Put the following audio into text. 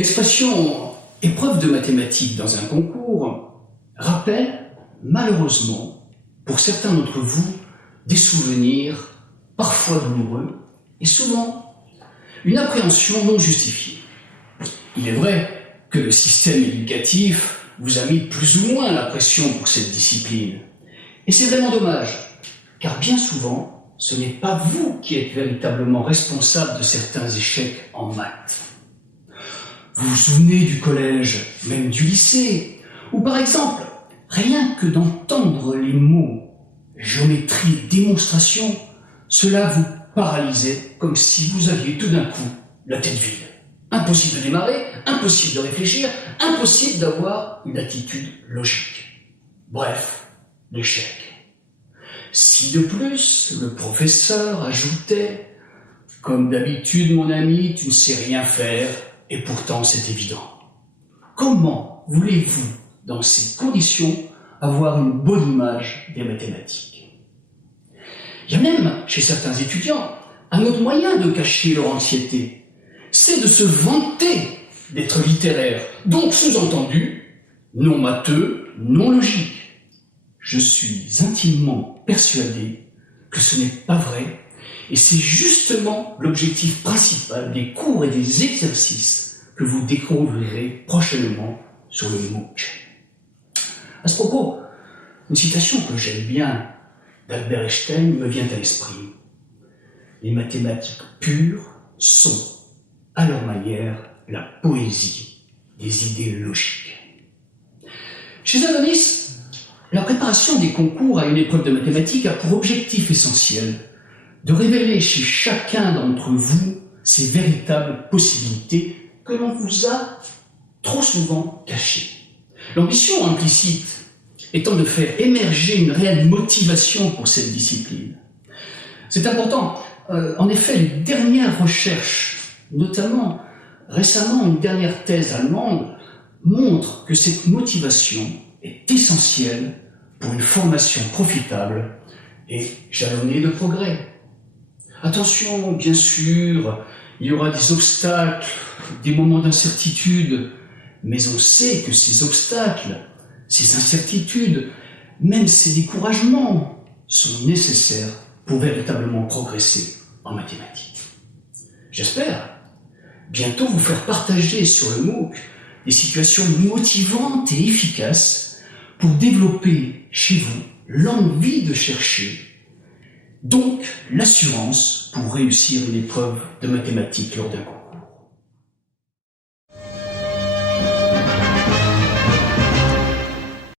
L'expression « épreuve de mathématiques dans un concours » rappelle, malheureusement, pour certains d'entre vous, des souvenirs parfois douloureux et souvent une appréhension non justifiée. Il est vrai que le système éducatif vous a mis plus ou moins la pression pour cette discipline. Et c'est vraiment dommage, car bien souvent, ce n'est pas vous qui êtes véritablement responsable de certains échecs en maths. Vous vous souvenez du collège, même du lycée, où par exemple, rien que d'entendre les mots géométrie, démonstration, cela vous paralysait comme si vous aviez tout d'un coup la tête vide. Impossible de démarrer, impossible de réfléchir, impossible d'avoir une attitude logique. Bref, l'échec. Si de plus, le professeur ajoutait « Comme d'habitude, mon ami, tu ne sais rien faire, et pourtant c'est évident. » Comment voulez-vous, dans ces conditions, avoir une bonne image des mathématiques? Il y a même, chez certains étudiants, un autre moyen de cacher leur anxiété. C'est de se vanter d'être littéraire, donc sous-entendu, non matheux, non logique. Je suis intimement persuadé que ce n'est pas vrai, et c'est justement l'objectif principal des cours et des exercices que vous découvrirez prochainement sur le MOOC. À ce propos, une citation que j'aime bien d'Albert Einstein me vient à l'esprit. Les mathématiques pures sont, à leur manière, la poésie des idées logiques. Chez Adonis, la préparation des concours à une épreuve de mathématiques a pour objectif essentiel de révéler chez chacun d'entre vous ces véritables possibilités que l'on vous a trop souvent cachées. L'ambition implicite étant de faire émerger une réelle motivation pour cette discipline. C'est important. En effet, les dernières recherches, notamment récemment une dernière thèse allemande, montrent que cette motivation est essentielle pour une formation profitable et jalonnée de progrès. Attention, bien sûr, il y aura des obstacles, des moments d'incertitude, mais on sait que ces obstacles, ces incertitudes, même ces découragements sont nécessaires pour véritablement progresser en mathématiques. J'espère bientôt vous faire partager sur le MOOC des situations motivantes et efficaces pour développer chez vous l'envie de chercher, donc l'assurance pour réussir une épreuve de mathématiques lors d'un concours.